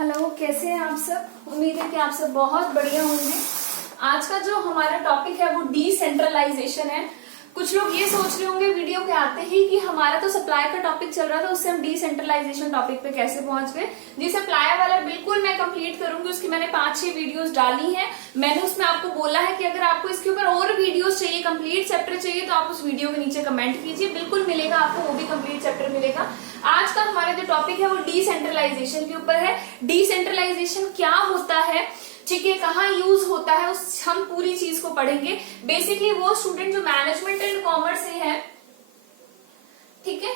Hello, कैसे हैं आप सब। उम्मीद है कि आप सब बहुत बढ़िया होंगे। आज का जो हमारा टॉपिक है वो डिसेंट्रलाइजेशन है। कुछ लोग ये सोच रहे होंगे वीडियो के आते ही कि हमारा तो सप्लाई का टॉपिक चल रहा था, उससे हम डिसेंट्रलाइजेशन टॉपिक पे कैसे पहुंच गए। जी, सप्लाई वाला बिल्कुल मैं कंप्लीट करूंगी, उसकी मैंने 5-6 वीडियोस डाली हैं। मैंने उसमें आपको बोला है कि अगर आपको इसके ऊपर और वीडियोस चाहिए, कंप्लीट चैप्टर चाहिए, तो आप उस वीडियो के नीचे कमेंट कीजिए, बिल्कुल मिलेगा आपको, वो भी कंप्लीट चैप्टर मिलेगा। आज का हमारा जो टॉपिक है वो डिसेंट्रलाइजेशन के ऊपर है। डिसेंट्रलाइजेशन क्या होता है, ठीक है, कहाँ यूज होता है, उस हम पूरी चीज को पढ़ेंगे। बेसिकली वो स्टूडेंट जो मैनेजमेंट एंड कॉमर्स से है, ठीक है,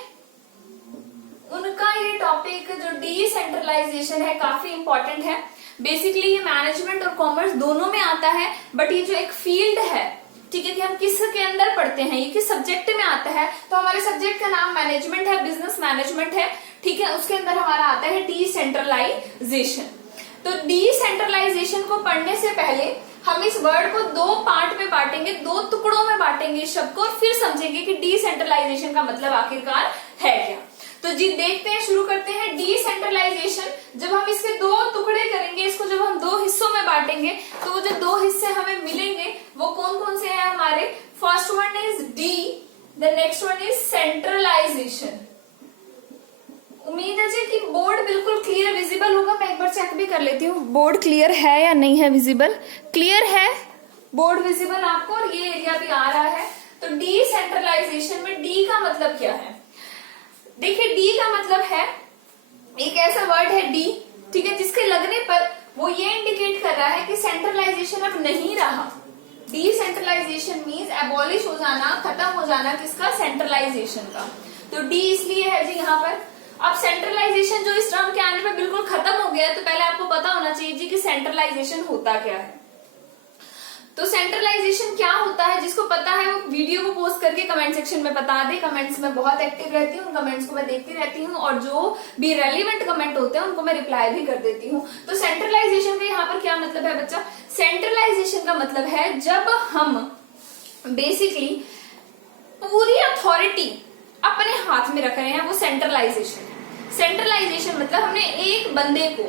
उनका ये टॉपिक जो डिसेंट्रलाइजेशन है काफी इंपॉर्टेंट है। बेसिकली ये मैनेजमेंट और कॉमर्स दोनों में आता है, बट ये जो एक फील्ड है, ठीक है, कि हम किसके अंदर पढ़ते हैं, ये किस सब्जेक्ट में आता है, तो हमारे सब्जेक्ट का नाम मैनेजमेंट है, बिजनेस मैनेजमेंट है, ठीक है। उसके अंदर हमारा आता है डिसेंट्रलाइजेशन। तो डिसेंट्रलाइजेशन को पढ़ने से पहले हम इस वर्ड को 2 पार्ट में बांटेंगे, 2 टुकड़ों में बांटेंगे इस शब्द को, और फिर समझेंगे कि डिसेंट्रलाइजेशन का मतलब आखिरकार है क्या। तो जी देखते हैं, शुरू करते हैं। डिसेंट्रलाइजेशन, जब हम इसके 2 टुकड़े करेंगे, इसको जब हम 2 हिस्सों में बांटेंगे, तो वो जो 2 हिस्से हमें मिलेंगे वो कौन कौन से हैं हमारे। First one is D, the next one is centralization. उम्मीद है जी कि बोर्ड बिल्कुल क्लियर विजिबल होगा। मैं एक बार चेक भी कर लेती हूँ बोर्ड क्लियर है या नहीं है विजिबल। क्लियर है बोर्ड विजिबल आपको, और ये एरिया भी आ रहा है। तो डिसेंट्रलाइजेशन में डी का मतलब क्या है, देखिए डी का मतलब है, एक ऐसा वर्ड है डी, ठीक है, जिसके लगने पर वो ये इंडिकेट कर रहा है कि सेंट्रलाइजेशन अब नहीं रहा। डिसेंट्रलाइजेशन मींस एबॉलिश हो जाना, खत्म हो जाना किसका, सेंट्रलाइजेशन का। तो डी इसलिए है जी यहाँ पर। अब सेंट्रलाइजेशन जो इस टर्म के आने पे बिल्कुल खत्म हो गया है, तो पहले आपको पता होना चाहिए जी कि सेंट्रलाइजेशन होता क्या है। तो सेंट्रलाइजेशन क्या होता है, जिसको पता है वो वीडियो को पोस्ट करके कमेंट सेक्शन में बता दे। कमेंट्स में बहुत एक्टिव रहती हूँ, उन कमेंट्स को मैं देखती रहती हूँ, और जो भी रेलिवेंट कमेंट होते हैं उनको मैं रिप्लाई भी कर देती हूँ। तो सेंट्रलाइजेशन का यहाँ पर क्या मतलब है बच्चा, सेंट्रलाइजेशन का मतलब है जब हम बेसिकली पूरी अथॉरिटी अपने हाथ में रख रहे हैं, वो सेंट्रलाइजेशन। सेंट्रलाइजेशन मतलब हमने एक बंदे को,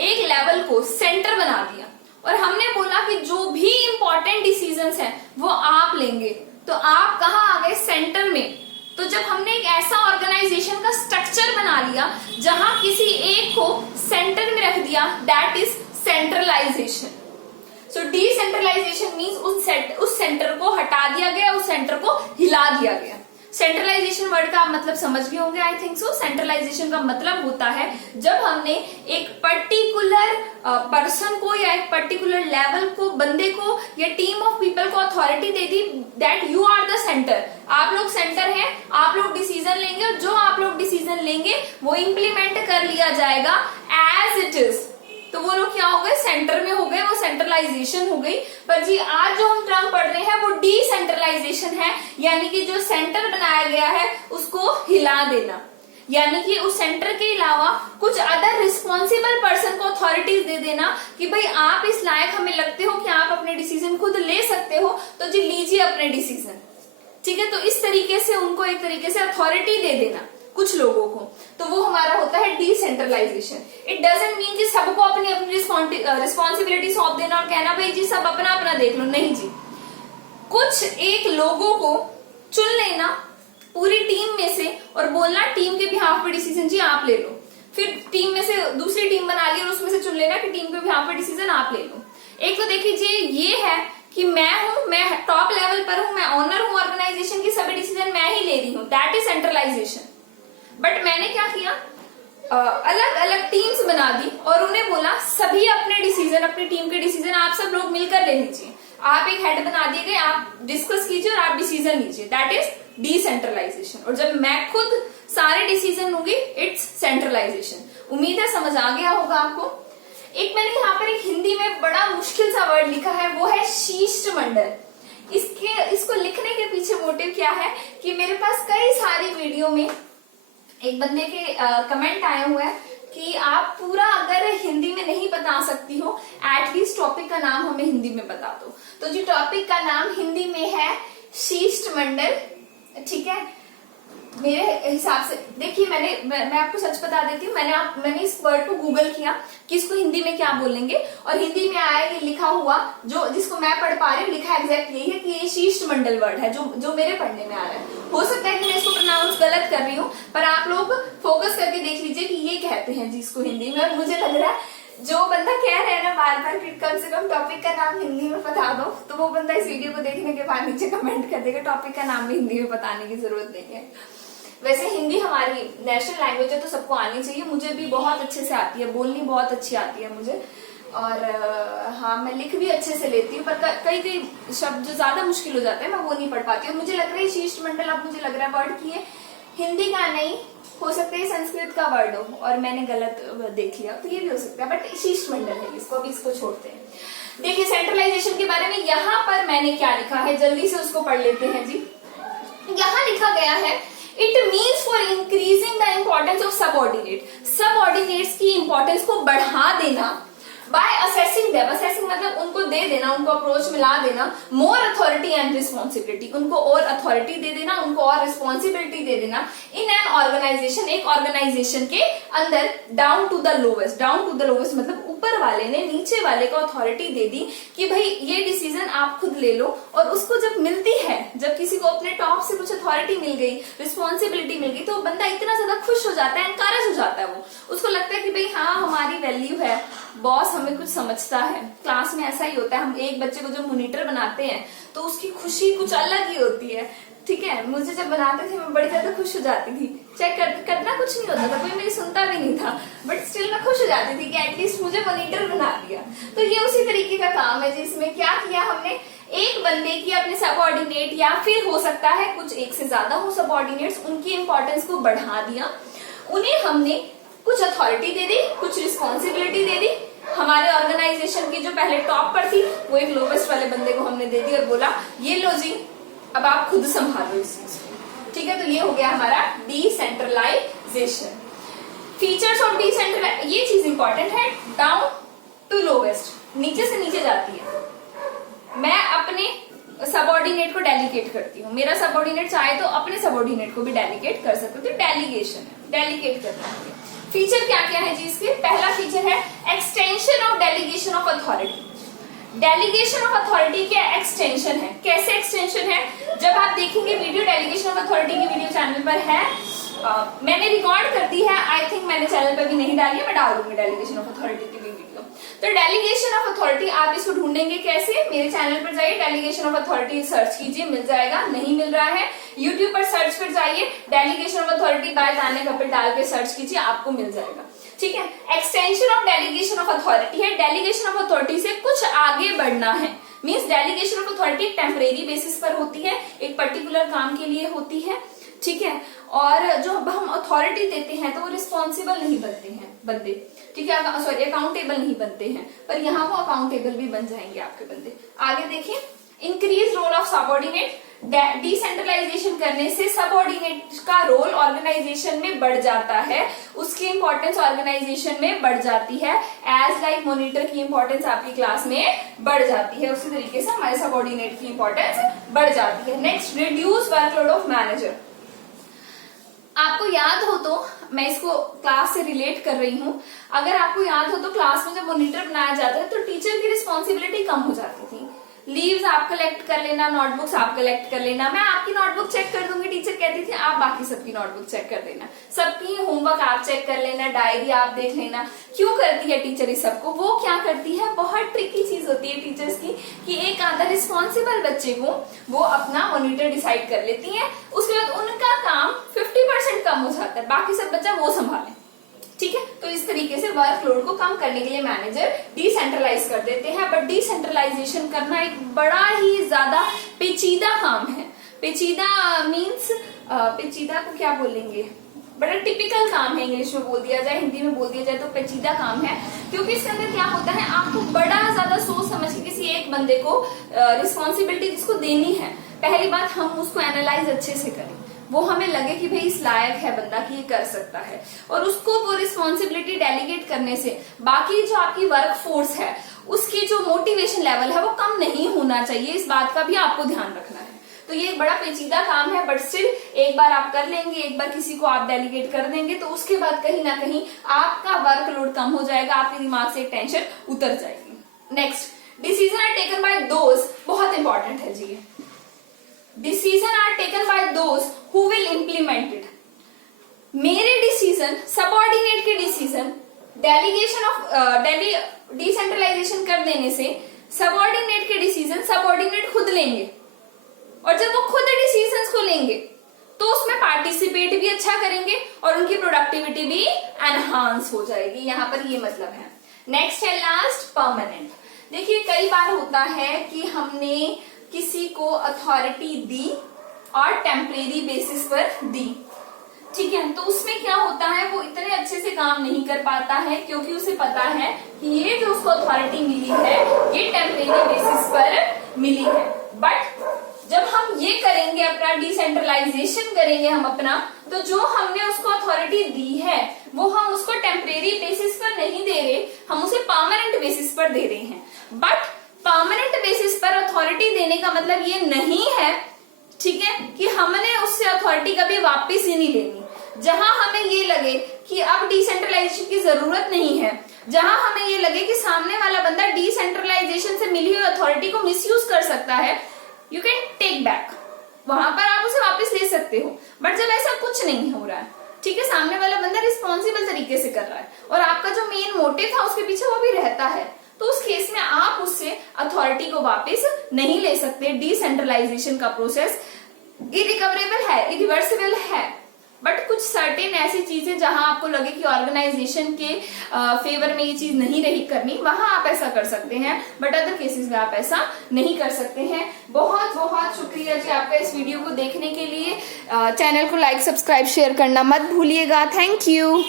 एक लेवल को सेंटर बना दिया, और हमने बोला कि जो भी इंपॉर्टेंट डिसीजंस हैं वो आप लेंगे। तो आप कहाँ आ गए, सेंटर में। तो जब हमने एक ऐसा ऑर्गेनाइजेशन का स्ट्रक्चर बना लिया जहां किसी एक को सेंटर में रख दिया, that is centralization. So decentralization means उस सेंटर को हटा दिया गया, उस सेंटर को हिला दिया गया। सेंट्रलाइजेशन वर्ड का आप मतलब समझ गए होंगे, आई थिंक सो। सेंट्रलाइजेशन का मतलब होता है जब हमने एक पर्टिकुलर पर्सन को या एक पर्टिकुलर लेवल को, बंदे को या टीम ऑफ पीपल को अथॉरिटी दे दी, that you are the center. आप लोग सेंटर हैं, आप लोग डिसीजन लेंगे, और जो आप लोग डिसीजन लेंगे वो इंप्लीमेंट कर लिया जाएगा एज इट इज। तो वो लोग क्या हो गए, सेंटर में हो गए, वो सेंट्रलाइजेशन हो गई। पर जी आज जो हम टर्म पढ़ रहे हैं वो डिसेंट्रलाइजेशन है, यानी कि जो सेंटर बनाया गया है उसको हिला देना, यानी कि उस सेंटर के अलावा कुछ अदर रिस्पॉन्सिबल पर्सन को अथॉरिटीज दे देना कि भाई आप इस लायक हमें लगते हो कि आप अपने डिसीजन खुद ले सकते हो, तो जी लीजिए अपने डिसीजन, ठीक है। तो इस तरीके से उनको एक तरीके से अथॉरिटी दे देना कुछ लोगों को, तो वो हमारा होता है डिसेंट्रलाइजेशन। इट डजंट मीन कि सबको अपनी अपनी रिस्पॉन्सिबिलिटी सौंप देना और कहना भाई जी सब अपना अपना देख लो, नहीं जी। कुछ एक लोगों को चुन लेना पूरी टीम में से और बोलना टीम के बिहाफ पे डिसीजन जी आप ले लो। फिर टीम में से दूसरी टीम बना ली और उसमें से चुन लेना कि टीम के बिहाफ पे डिसीजन आप ले लो। एक तो देखिए ये है कि मैं हूं, मैं टॉप लेवल पर हूं, मैं ऑनर हूं ऑर्गेनाइजेशन की, सभी डिसीजन मैं ही ले रही हूं, दैट इज सेंट्रलाइजेशन। बट मैंने क्या किया, अलग अलग टीम्स बना दी और उन्हें बोला सभी अपने डिसीजन, अपनी टीम के डिसीजन आप सब लोग मिलकर ले लीजिए। आप एक हेड बना दिए गए, आप डिस्कस कीजिए और आप डिसीजन लीजिए, दैट इज डिसेंट्रलाइजेशन। और जब मैं खुद सारे डिसीजन लूंगी, इट्स सेंट्रलाइजेशन। उम्मीद है समझ आ गया होगा आपको। एक मैंने यहाँ पर एक हिंदी में बड़ा मुश्किल सा वर्ड लिखा है, वो है शिष्टमंडल। इसको लिखने के पीछे मोटिव क्या है कि मेरे पास कई सारी वीडियो में एक बंदे के कमेंट आए हुए हैं कि आप पूरा अगर हिंदी में नहीं बता सकती हो, एटलीस्ट टॉपिक का नाम हमें हिंदी में बता दो। तो जी टॉपिक का नाम हिंदी में है शिष्टमंडल, ठीक है। मेरे हिसाब से देखिए, मैं आपको सच बता देती हूँ, मैंने इस वर्ड को गूगल किया कि इसको हिंदी में क्या बोलेंगे, और हिंदी में आया ये लिखा हुआ, जो जिसको मैं पढ़ पा रही हूँ, लिखा एग्जैक्ट यही है कि ये शिष्टमंडल वर्ड है, जो मेरे पढ़ने में आ रहा है। हो सकता है कि मैं इसको प्रोनाउंस गलत कर रही हूँ, पर आप लोग फोकस करके देख लीजिए कि ये कहते हैं जिसको हिंदी में। और मुझे लग रहा है जो बंदा कह रहा है ना बार बार कि कम से कम टॉपिक का नाम हिंदी में बता दो, तो वो बंदा इस वीडियो को देखने के बाद नीचे कमेंट कर देगा टॉपिक का नाम भी हिंदी में बताने की जरूरत नहीं है। वैसे हिंदी हमारी नेशनल लैंग्वेज है, तो सबको आनी चाहिए। मुझे भी बहुत अच्छे से आती है, बोलनी बहुत अच्छी आती है मुझे, और हाँ मैं लिख भी अच्छे से लेती हूँ, पर कई कई शब्द जो ज्यादा मुश्किल हो जाते हैं मैं वो नहीं पढ़ पाती हूँ। मुझे लग रहा है शिष्टमंडल, अब मुझे लग रहा है वर्ड की है हिंदी का नहीं, हो सकता है संस्कृत का वर्ड हो और मैंने गलत देख लिया, तो ये भी हो सकता है, बट शिष्टमंडल है इसको, अभी इसको छोड़ते हैं। देखिए सेंट्रलाइजेशन के बारे में यहाँ पर मैंने क्या लिखा है, जल्दी से उसको पढ़ लेते हैं जी। यहाँ लिखा गया है it means for increasing the importance of subordinates की इंपॉर्टेंस को बढ़ा देना, बाय असेसिंग देम, असेसिंग मतलब उनको दे देना, उनको अप्रोच मिला देना, मोर अथॉरिटी एंड रिस्पॉन्सिबिलिटी, उनको और अथॉरिटी दे देना, उनको और रिस्पॉन्सिबिलिटी दे देना, इन एन ऑर्गेनाइजेशन, एक ऑर्गेनाइजेशन के अंदर, down to the lowest, down to the lowest मतलब ऊपर वाले ने नीचे वाले को अथॉरिटी दे दी कि भाई ये डिसीजन आप खुद ले लो। और उसको जब मिलती है, जब किसी को अपने टॉप से कुछ अथॉरिटी मिल गई, रिस्पॉन्सिबिलिटी मिल गई, तो बंदा इतना ज्यादा खुश हो जाता है, एनकरेज हो जाता है, वो उसको लगता है कि भाई हाँ हमारी वैल्यू है, बॉस हमें कुछ समझता है। क्लास में ऐसा ही होता है, हम एक बच्चे को जो मॉनिटर बनाते हैं तो उसकी खुशी कुछ अलग ही होती है, ठीक है। मुझे जब बनाते थे मैं बड़ी ज्यादा खुश हो जाती थी, चेक करना कुछ नहीं होता था, कोई मेरी सुनता भी नहीं था, बट स्टिल मैं खुश हो जाती थी कि एटलीस्ट मुझे मॉनिटर बना दिया। तो ये उसी तरीके का काम है जिसमें क्या किया हमने, एक बंदे की अपने सबऑर्डिनेट, या फिर हो सकता है कुछ एक से ज्यादा हो सबऑर्डिनेट्स, उनकी इंपॉर्टेंस को बढ़ा दिया, उन्हें हमने कुछ अथॉरिटी दे दी, कुछ रिस्पॉन्सिबिलिटी दे दी। हमारे ऑर्गेनाइजेशन की जो पहले टॉप पर थी वो एक लोवेस्ट वाले बंदे को हमने दे दी और बोला ये लो जी अब आप खुद संभालो इस चीज को, ठीक है। तो ये हो गया हमारा डिसेंट्रलाइजेशन। फीचर्स ऑफ डिसेंट्रलाइज, ये चीज इंपॉर्टेंट है, डाउन टू लोवेस्ट, नीचे से नीचे जाती है। मैं अपने सबऑर्डिनेट को डेलीगेट करती हूँ, मेरा सबऑर्डिनेट चाहे तो अपने सबऑर्डिनेट को भी डेलीगेट कर सकते हो, डेलीगेशन है, डेलीगेट करना है। फीचर क्या क्या है जी इसके, पहला फीचर है extension of delegation of authority. Delegation of authority क्या एक्सटेंशन है, कैसे एक्सटेंशन है, जब आप देखेंगे वीडियो डेलीगेशन ऑफ अथॉरिटी की वीडियो चैनल पर है, मैंने रिकॉर्ड कर दी है, आई थिंक मैंने चैनल पर भी नहीं डाली है, मैं डाल दूंगी डेलीगेशन ऑफ अथॉरिटी की भी वीडियो। तो डेलीगेशन ऑफ अथॉरिटी आप इसको ढूंढेंगे कैसे, मेरे चैनल पर जाइए, डेलीगेशन ऑफ अथॉरिटी सर्च कीजिए, मिल जाएगा, नहीं मिल रहा है यूट्यूब पर सर्च पर जाइए, delegation of authority bye Tanya Kapil डाल के सर्च कीजिए, आपको मिल जाएगा, ठीक है। Extension of delegation of authority है, डेलीगेशन ऑफ अथॉरिटी से कुछ आगे बढ़ना है, means delegation of authority temporary basis पर होती है, एक पर्टिकुलर काम के लिए होती है, ठीक है। और जो हम अथॉरिटी देते हैं तो वो रिस्पॉन्सिबल नहीं बनते हैं बंदे, ठीक है, सॉरी अकाउंटेबल नहीं बनते हैं, पर यहाँ वो अकाउंटेबल भी बन जाएंगे आपके बंदे। आगे देखिए, increase role of subordinate, decentralization करने से सबऑर्डिनेट का रोल ऑर्गेनाइजेशन में बढ़ जाता है, उसकी इंपॉर्टेंस ऑर्गेनाइजेशन में बढ़ जाती है, एज लाइक मॉनिटर की इंपॉर्टेंस आपकी क्लास में बढ़ जाती है, उसी तरीके से हमारे सबऑर्डिनेट की इंपॉर्टेंस बढ़ जाती है। Next, reduce workload of manager. आपको याद हो तो मैं इसको क्लास से रिलेट कर रही हूँ, अगर आपको याद हो तो क्लास में जब मॉनिटर बनाया जाता है तो टीचर की रिस्पॉन्सिबिलिटी कम हो जाती थी, लीव्स आप कलेक्ट कर लेना, नोटबुक्स आप कलेक्ट कर लेना, मैं आपकी नोटबुक चेक कर दूंगी, टीचर कहती थी आप बाकी सबकी नोटबुक चेक कर देना, सबकी होमवर्क आप चेक कर लेना, डायरी आप देख लेना। क्यों करती है टीचर इस सबको, वो क्या करती है, बहुत ट्रिकी चीज होती है टीचर्स की कि एक आधा रिस्पॉन्सिबल बच्चे को वो अपना मॉनिटर डिसाइड कर लेती है, उसके बाद उनका काम 50% कम हो जाता है, बाकी सब बच्चा वो संभाले, ठीक है। तो इस तरीके से वर्कलोड को कम करने के लिए मैनेजर डिसेंट्रलाइज कर देते हैं, बट डिसेंट्रलाइजेशन करना एक बड़ा ही ज्यादा पेचीदा काम है। पेचीदा मींस पेचीदा को क्या बोलेंगे, बड़ा टिपिकल काम है, इंग्लिश में बोल दिया जाए, हिंदी में बोल दिया जाए तो पेचीदा काम है, क्योंकि इसके अंदर क्या होता है, आपको बड़ा ज्यादा सोच समझ के किसी एक बंदे को रिस्पॉन्सिबिलिटी जिसको देनी है, पहली बात हम उसको एनालाइज अच्छे से करें, वो हमें लगे कि भाई इस लायक है बंदा कि ये कर सकता है, और उसको वो रिस्पॉन्सिबिलिटी डेलीगेट करने से बाकी जो आपकी वर्क फोर्स है उसकी जो मोटिवेशन लेवल है वो कम नहीं होना चाहिए, इस बात का भी आपको ध्यान रखना है। तो ये एक बड़ा पेचीदा काम है, बट स्टिल एक बार आप कर लेंगे, एक बार किसी को आप डेलीगेट कर देंगे तो उसके बाद कहीं ना कहीं आपका वर्कलोड कम हो जाएगा, आपके दिमाग से एक टेंशन उतर जाएगी। Next, decision are taken by those, बहुत इंपॉर्टेंट है जी। Decision are taken by those who will implement it. मेरे डिसीजन, सबऑर्डिनेट के डिसीजन, डेलीगेशन ऑफ डिसेंट्रलाइजेशन कर देने से सबऑर्डिनेट के डिसीजन सबऑर्डिनेट खुद लेंगे, और जब वो खुद डिसीजंस को लेंगे तो उसमें पार्टिसिपेट भी अच्छा करेंगे और उनकी प्रोडक्टिविटी भी एनहांस हो जाएगी, यहाँ पर ये मतलब है। नेक्स्ट है लास्ट, परमानेंट। देखिए कई बार होता है कि हमने किसी को अथॉरिटी दी और टेम्परेरी बेसिस पर दी, ठीक है, तो उसमें क्या होता है, वो इतने अच्छे से काम नहीं कर पाता है क्योंकि उसे पता है कि ये जो उसको अथॉरिटी मिली है ये टेम्परेरी बेसिस पर मिली है। बट जब हम ये करेंगे, अपना डिसेंट्रलाइजेशन करेंगे हम अपना, तो जो हमने उसको अथॉरिटी दी है वो हम उसको टेम्परेरी बेसिस पर नहीं दे रहे, हम उसे परमानेंट बेसिस पर दे रहे हैं। बट परमानेंट बेसिस पर अथॉरिटी देने का मतलब ये नहीं है, ठीक है, कि हमने उससे अथॉरिटी कभी वापस ही नहीं लेनी। जहां हमें ये लगे कि अब डिसेंट्रलाइजेशन की जरूरत नहीं है, जहां हमें ये लगे कि सामने वाला बंदा डिसेंट्रलाइजेशन से मिली हुई अथॉरिटी को मिसयूज कर सकता है, यू कैन टेक बैक, वहां पर आप उसे वापस ले सकते हो। बट जब ऐसा कुछ नहीं हो रहा है, ठीक है, सामने वाला बंदा रिस्पॉन्सिबल तरीके से कर रहा है और आपका जो मेन मोटिव था उसके पीछे वो भी रहता है, तो उस केस में आप उससे अथॉरिटी को वापस नहीं ले सकते। डिसेंट्रलाइजेशन का प्रोसेस इरिकवरेबल है, इरिवर्सिबल है, बट कुछ सर्टेन ऐसी चीजें जहां आपको लगे कि ऑर्गेनाइजेशन के फेवर में ये चीज नहीं रही करनी, वहां आप ऐसा कर सकते हैं, बट अदर केसेस में आप ऐसा नहीं कर सकते हैं। बहुत बहुत शुक्रिया जी आपका इस वीडियो को देखने के लिए। चैनल को लाइक, सब्सक्राइब, शेयर करना मत भूलिएगा। Thank you.